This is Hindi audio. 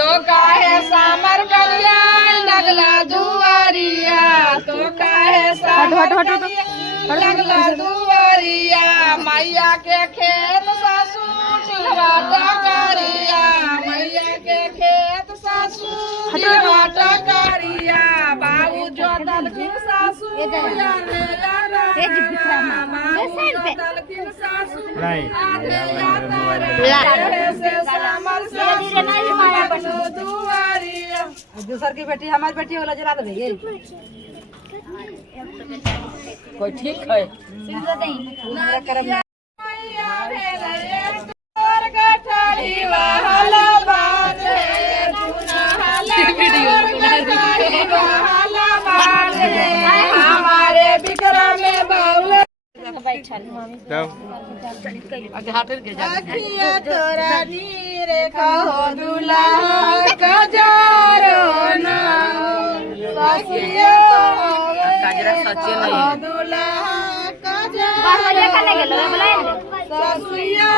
तो काहे सामर कल्याण लगला दुआरिया तो काहे सामर लगला दुआरिया मैया के खेत सासू चिलवा टकरिया मैया के खेत सासू चिलवा टकरिया बाबू जोतल की सासू दूसर की बेटी हमारी बेटी वाला जला दे कोई ठीक है हमारे विक्रम में बाउल अखिया तोरा नीरे कहो दुला कजारो ना ससिया दुला कजारो ससिया